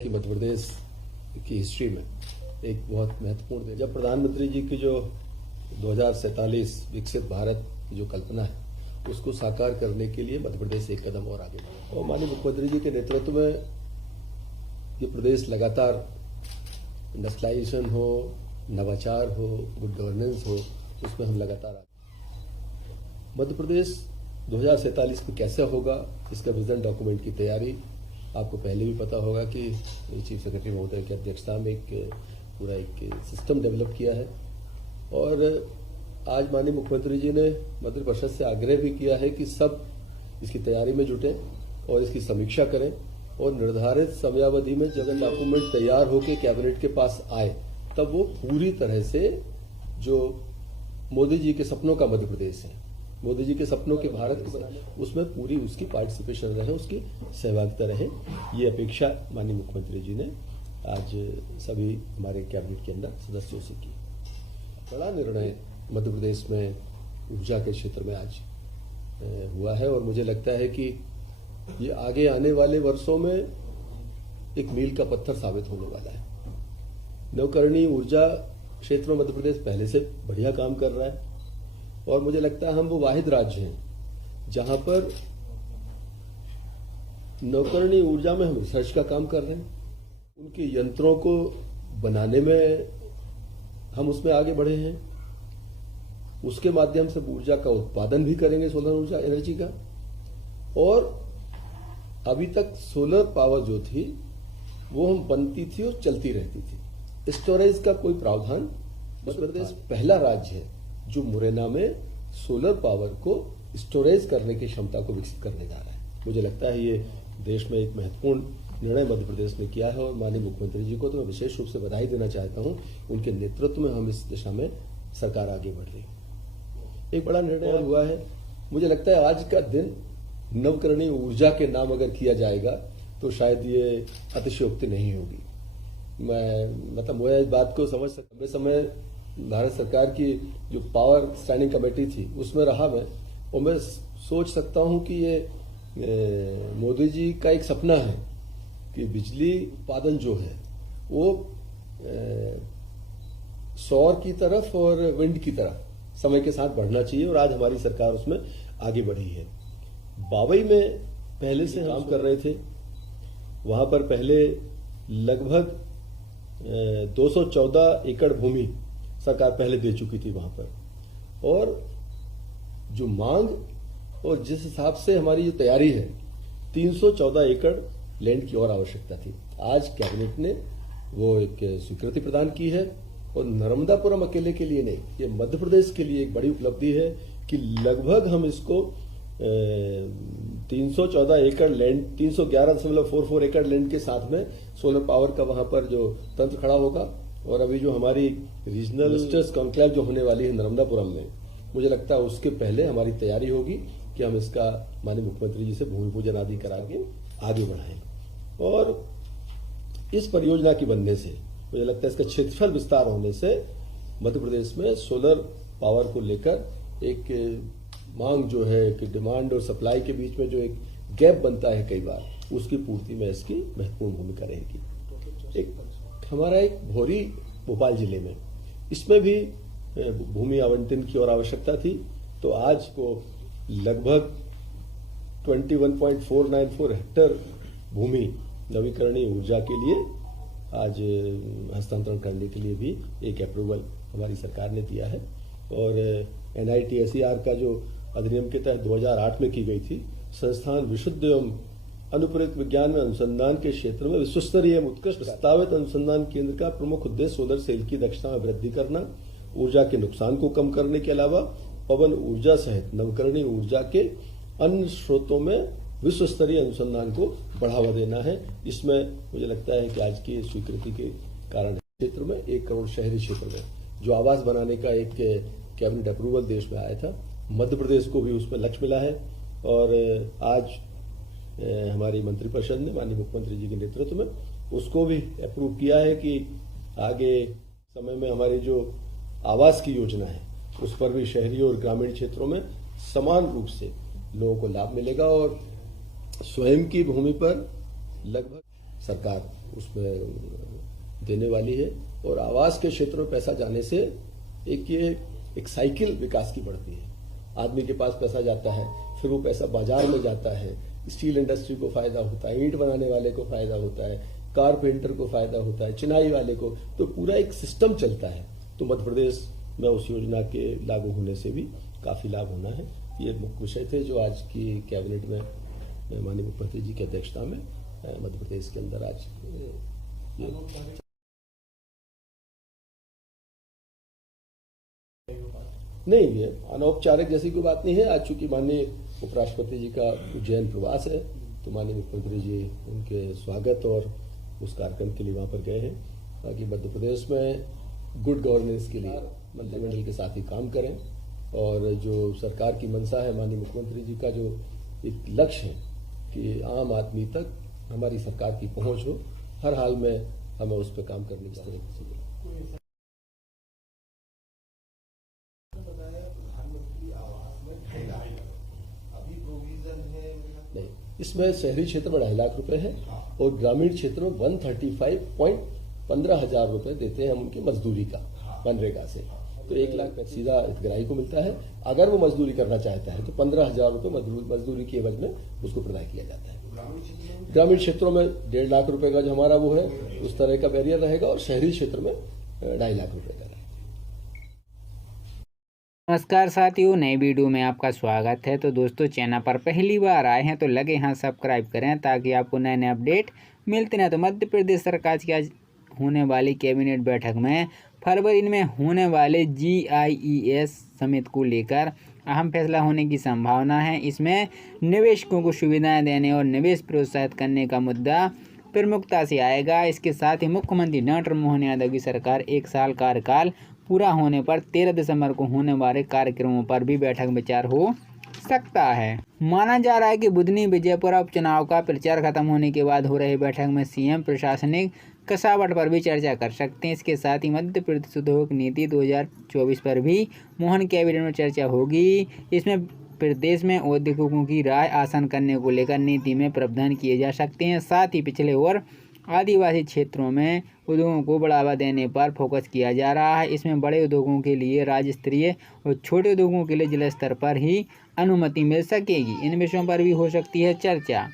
कि मध्य प्रदेश की हिस्ट्री में एक बहुत महत्वपूर्ण दिन, जब प्रधानमंत्री जी की जो 2047 विकसित भारत की जो कल्पना है उसको साकार करने के लिए मध्य प्रदेश एक कदम और आगे बढ़ा और माननीय मुख्यमंत्री जी के नेतृत्व में ये प्रदेश लगातार इंडस्ट्रियलाइजेशन हो, नवाचार हो, गुड गवर्नेंस हो, उसमें हम लगातार आगे। मध्य प्रदेश 2047 में कैसा होगा, इसका विजन डॉक्यूमेंट की तैयारी आपको पहले भी पता होगा कि चीफ सेक्रेटरी महोदय की अध्यक्षता में पूरा एक सिस्टम डेवलप किया है और आज माननीय मुख्यमंत्री जी ने मंत्रिपरिषद से आग्रह भी किया है कि सब इसकी तैयारी में जुटें और इसकी समीक्षा करें और निर्धारित समयावधि में जब डॉक्यूमेंट तैयार होकर कैबिनेट के पास आए तब वो पूरी तरह से जो मोदी जी के सपनों का मध्य प्रदेश है, मोदी जी के सपनों के भारत को बनाने, उसमें पूरी उसकी पार्टिसिपेशन रहे, उसकी सहभागिता रहे। ये अपेक्षा माननीय मुख्यमंत्री जी ने आज सभी हमारे कैबिनेट के अंदर सदस्यों से की। बड़ा निर्णय मध्य प्रदेश में ऊर्जा के क्षेत्र में आज हुआ है और मुझे लगता है कि ये आगे आने वाले वर्षों में एक मील का पत्थर साबित होने वाला है। नवकरणीय ऊर्जा क्षेत्र में मध्य प्रदेश पहले से बढ़िया काम कर रहा है और मुझे लगता है हम वो वाहिद राज्य हैं जहां पर नवकरणीय ऊर्जा में हम रिसर्च का काम कर रहे हैं, उनके यंत्रों को बनाने में हम उसमें आगे बढ़े हैं, उसके माध्यम से ऊर्जा का उत्पादन भी करेंगे, सोलर ऊर्जा एनर्जी का। और अभी तक सोलर पावर जो थी वो हम बनती थी और चलती रहती थी, स्टोरेज का कोई प्रावधान। मध्य प्रदेश पहला राज्य है जो मुरैना में सोलर पावर को स्टोरेज करने की क्षमता को विकसित करने जा रहा है। मुझे लगता है ये देश में एक महत्वपूर्ण निर्णय मध्य प्रदेश ने किया है और माननीय मुख्यमंत्री जी को तो मैं विशेष रूप से बधाई देना चाहता हूं। उनके नेतृत्व में हम इस दिशा में सरकार आगे बढ़ रही है। एक बड़ा निर्णय हुआ है। मुझे लगता है आज का दिन नवकरणीय ऊर्जा के नाम अगर किया जाएगा तो शायद ये अतिशयोक्ति नहीं होगी। मैं इस बात को समझ सकता। समय भारत सरकार की जो पावर स्टैंडिंग कमेटी थी उसमें रहा मैं, और मैं सोच सकता हूं कि ये मोदी जी का एक सपना है कि बिजली उत्पादन जो है वो सौर की तरफ और विंड की तरफ समय के साथ बढ़ना चाहिए और आज हमारी सरकार उसमें आगे बढ़ी है। बावई में पहले से काम कर रहे थे, वहां पर पहले लगभग 214 एकड़ भूमि सरकार पहले दे चुकी थी वहां पर, और जो मांग और जिस हिसाब से हमारी जो तैयारी है 314 एकड़ लैंड की और आवश्यकता थी। आज कैबिनेट ने वो एक स्वीकृति प्रदान की है और नर्मदापुरम अकेले के लिए नहीं, ये मध्य प्रदेश के लिए एक बड़ी उपलब्धि है कि लगभग हम इसको 314 एकड़ लैंड 311.44 एकड़ लैंड के साथ में सोलर पावर का वहां पर जो तंत्र खड़ा होगा। और अभी जो हमारी रीजनल मिनिस्टर्स कॉन्क्लेव जो होने वाली है नर्मदापुरम में, मुझे लगता है उसके पहले हमारी तैयारी होगी कि हम इसका माननीय मुख्यमंत्री जी से भूमि पूजन आदि करा के आगे बढ़ाएं। और इस परियोजना की बनने से मुझे लगता है इसका क्षेत्रफल विस्तार होने से मध्य प्रदेश में सोलर पावर को लेकर एक मांग जो है कि डिमांड और सप्लाई के बीच में जो एक गैप बनता है कई बार, उसकी पूर्ति में इसकी महत्वपूर्ण भूमिका रहेगी। एक हमारा एक भोरी भोपाल जिले में, इसमें भी भूमि आवंटन की और आवश्यकता थी, तो आज को लगभग 21.494 हेक्टेयर भूमि नवीकरणीय ऊर्जा के लिए आज हस्तांतरण करने के लिए भी एक अप्रूवल हमारी सरकार ने दिया है। और NITSER का जो अधिनियम के तहत 2008 में की गई थी, संस्थान विशुद्ध एवं अनुप्रयुक्त विज्ञान में अनुसंधान के क्षेत्र में विश्वस्तरीय एवं उत्कृष्ट प्रस्तावित अनुसंधान केंद्र का प्रमुख उद्देश्य सोलर सेल की दक्षता में वृद्धि करना, ऊर्जा के नुकसान को कम करने के अलावा पवन ऊर्जा सहित नवकरणीय ऊर्जा के अन्य स्रोतों में विश्वस्तरीय अनुसंधान को बढ़ावा देना है। इसमें मुझे लगता है कि आज की स्वीकृति के कारण क्षेत्र में 1 करोड़ शहरी क्षेत्र में जो आवास बनाने का एक कैबिनेट अप्रूवल देश में आया था, मध्य प्रदेश को भी उसमें लक्ष्य मिला है। और आज हमारी मंत्रिपरिषद ने माननीय मुख्यमंत्री जी के नेतृत्व में उसको भी अप्रूव किया है कि आगे समय में हमारी जो आवास की योजना है उस पर भी शहरी और ग्रामीण क्षेत्रों में समान रूप से लोगों को लाभ मिलेगा और स्वयं की भूमि पर लगभग सरकार उसमें देने वाली है। और आवास के क्षेत्र में पैसा जाने से एक साइकिल विकास की बढ़ती है। आदमी के पास पैसा जाता है, फिर वो पैसा बाजार में जाता है, स्टील इंडस्ट्री को फायदा होता है, ईंट बनाने वाले को फायदा होता है, कारपेंटर को फायदा होता है, चिनाई वाले को, तो पूरा एक सिस्टम चलता है। तो मध्य प्रदेश में उस योजना के लागू होने से भी काफी लाभ होना है। ये मुख्य विषय थे जो आज की कैबिनेट में माननीय मुख्यमंत्री जी की अध्यक्षता में मध्य प्रदेश के अंदर आज नहीं, ये अनौपचारिक जैसी कोई बात नहीं है। आज चूंकि माननीय उपराष्ट्रपति जी का उज्जैन प्रवास है, तो माननीय मुख्यमंत्री जी उनके स्वागत और उस कार्यक्रम के लिए वहां पर गए हैं, ताकि मध्य प्रदेश में गुड गवर्नेंस के लिए मंत्रिमंडल के साथ ही काम करें। और जो सरकार की मंशा है, माननीय मुख्यमंत्री जी का जो एक लक्ष्य है कि आम आदमी तक हमारी सरकार की पहुंच हो, हर हाल में हमें उस पर काम करने की तरीके से नहीं, इसमें शहरी क्षेत्र में 2.5 लाख रुपए है और ग्रामीण क्षेत्र में 135.15 रुपए देते हैं हम उनकी मजदूरी का, मनरेगा से। तो 1 लाख सीधा हितग्राही को मिलता है। अगर वो मजदूरी करना चाहता है तो 15,000 रुपए मजदूरी की एवज में उसको प्रदान किया जाता है। ग्रामीण क्षेत्रों में 1.5 लाख रुपए का जो हमारा वो है, उस तरह का बैरियर रहेगा, और शहरी क्षेत्र में 2.5 लाख रुपए का रहेगा। नमस्कार साथियों, नई वीडियो में आपका स्वागत है। तो दोस्तों, चैनल पर पहली बार आए हैं तो लगे यहाँ सब्सक्राइब करें ताकि आपको नए नए अपडेट मिलते रहें। तो मध्य प्रदेश सरकार की आज होने वाली कैबिनेट बैठक में फरवरी में होने वाले GIES समिति को लेकर अहम फैसला होने की संभावना है। इसमें निवेशकों को सुविधाएं देने और निवेश प्रोत्साहित करने का मुद्दा प्रमुखता से आएगा। इसके साथ ही मुख्यमंत्री डॉक्टर मोहन यादव की सरकार 1 साल कार्यकाल पूरा होने पर 13 दिसंबर को होने वाले कार्यक्रमों पर भी बैठक विचार हो सकता है। माना जा रहा है कि बुधनी विजयपुरा उपचुनाव का प्रचार खत्म होने के बाद हो रही बैठक में सीएम प्रशासनिक कसावट पर भी चर्चा कर सकते हैं। इसके साथ ही मध्य प्रदेश उद्योग नीति 2024 पर भी मोहन कैबिनेट में चर्चा होगी। इसमें प्रदेश में उद्योगों की राय आसान करने को लेकर नीति में प्रावधान किए जा सकते हैं। साथ ही पिछले और आदिवासी क्षेत्रों में उद्योगों को बढ़ावा देने पर फोकस किया जा रहा है। इसमें बड़े उद्योगों के लिए राज्य स्तरीय और छोटे उद्योगों के लिए जिला स्तर पर ही अनुमति मिल सकेगी। इन विषयों पर भी हो सकती है चर्चा।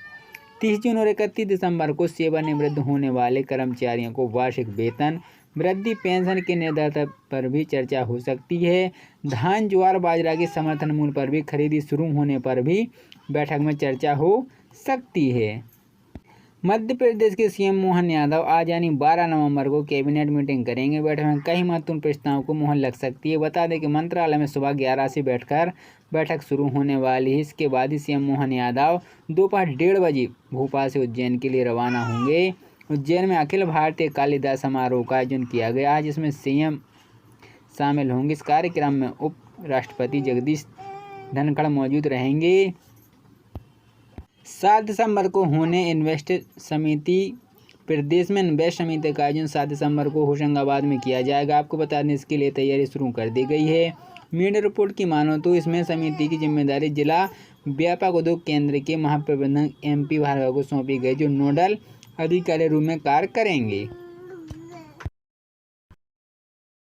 30 जून और 31 दिसंबर को सेवानिवृत्त होने वाले कर्मचारियों को वार्षिक वेतन वृद्धि पेंशन के निर्धारण पर भी चर्चा हो सकती है। धान, ज्वार, बाजरा के समर्थन मूल्य पर भी खरीदी शुरू होने पर भी बैठक में चर्चा हो सकती है। मध्य प्रदेश के सीएम मोहन यादव आज यानी 12 नवंबर को कैबिनेट मीटिंग करेंगे। बैठक में कई महत्वपूर्ण प्रस्तावों को मुहर लग सकती है। बता दें कि मंत्रालय में सुबह 11 से बैठक शुरू होने वाली है। इसके बाद ही सीएम मोहन यादव दोपहर 1:30 बजे भोपाल से उज्जैन के लिए रवाना होंगे। उज्जैन में अखिल भारतीय कालिदास समारोह का आयोजन किया गया है, जिसमें सीएम शामिल होंगे। इस कार्यक्रम में उप राष्ट्रपति जगदीश धनखड़ मौजूद रहेंगे। 7 दिसंबर को होने इन्वेस्ट समिति प्रदेश में इन्वेस्ट समिति का आयोजन 7 दिसंबर को होशंगाबाद में किया जाएगा। आपको बता दें, इसके लिए तैयारी शुरू कर दी गई है। मीडिया रिपोर्ट की मानो तो इसमें समिति की जिम्मेदारी जिला व्यापक उद्योग केंद्र के महाप्रबंधक MP भार्गव को सौंपी गई, जो नोडल अधिकारी रूप में कार्य करेंगे।